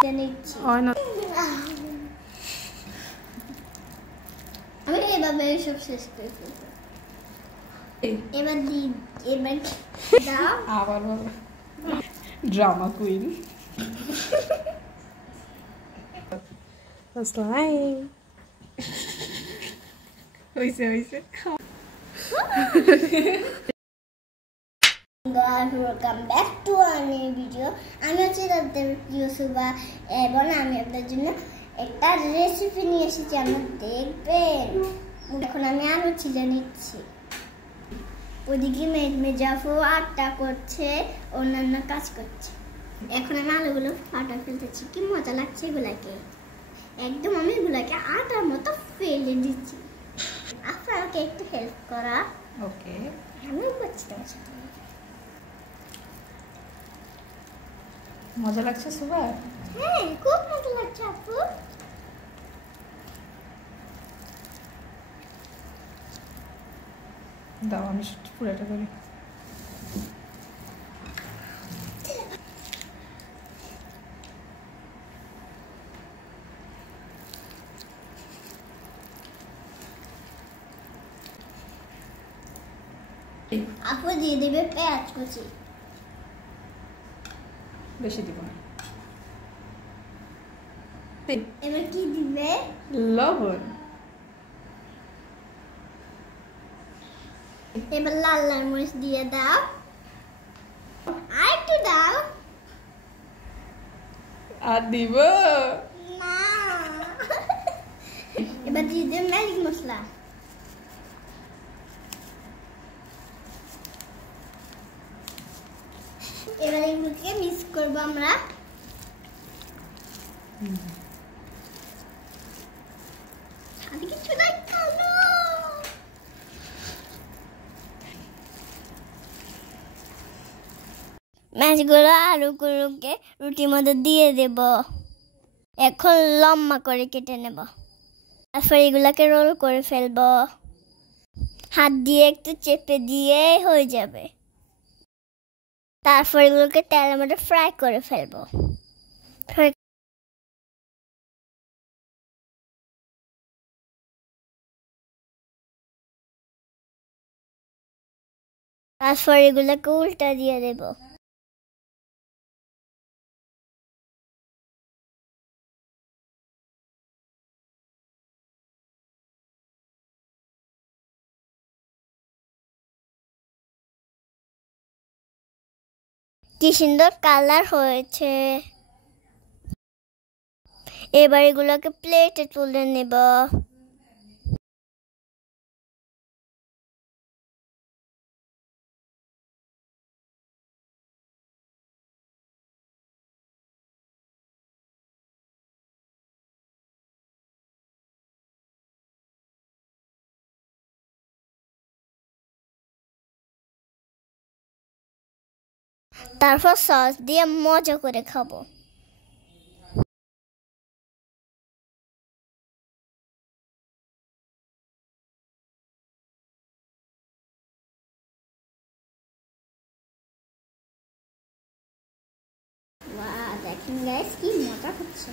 নিচ্ছি হয় না আমি এভাবে সব শেষ করে ফেলবো এবার দাও আবার বলো ড্রামা কুইন হইছে হইছে Welcome back to our new video. আমি হচ্ছে তাদের প্রিয় সুবা এবং আমি আপনাদের জন্য একটা রেসিপি নিয়ে এসেছি আপনারা দেখবেন। এখন আমি আলু ছিলে নিচ্ছি। ওদিকে মেজাফু আটা করছে, অন্যান্য কাজ করছে। এখন আমি আলুগুলো ফাটা ফেলতেছি, কি মজা লাগছে এগুলাকে। একদম আমি এগুলাকে আটার মতো ফেলে দিচ্ছি। আপনাকে একটু হেল্প করা। ওকে আমি করছি তোমার সাথে। মজা লাগছে সুবা হ্যাঁ খুব মজা লাগছে আপু দাও আমি পুরোটা করি আপু দিয়ে দেবে পেঁয়াজ কুচি বেশি দিব না এবার কি দিবে লবণ এবার লাল লাল মরিচ দিয়ে দাও আর একটু দাও আর দিব না এবার দিয়ে দেবে ম্যাজিক মশলা এবার এগুলোকে মিক্স করবো আমরা আর কিছু নাই কালো মাছগুলো আলুগুলোকে রুটির মধ্যে দিয়ে দেব এখন লম্বা করে কেটে নেব তারপর এগুলোকে রোল করে ফেলবো হাত দিয়ে একটু চেপে দিয়ে হয়ে যাবে তারপর এগুলোকে তেলের মধ্যে ফ্রাই করে ফেলবো তারপর এগুলোকে উল্টা দিয়ে দেব কি সুন্দর কালার হয়েছে এবার এগুলোকে প্লেটে তুলে নেব তারপর সস দিয়ে মজা করে খাবো ওয়াও দেখেন গাইস কি মজা হচ্ছে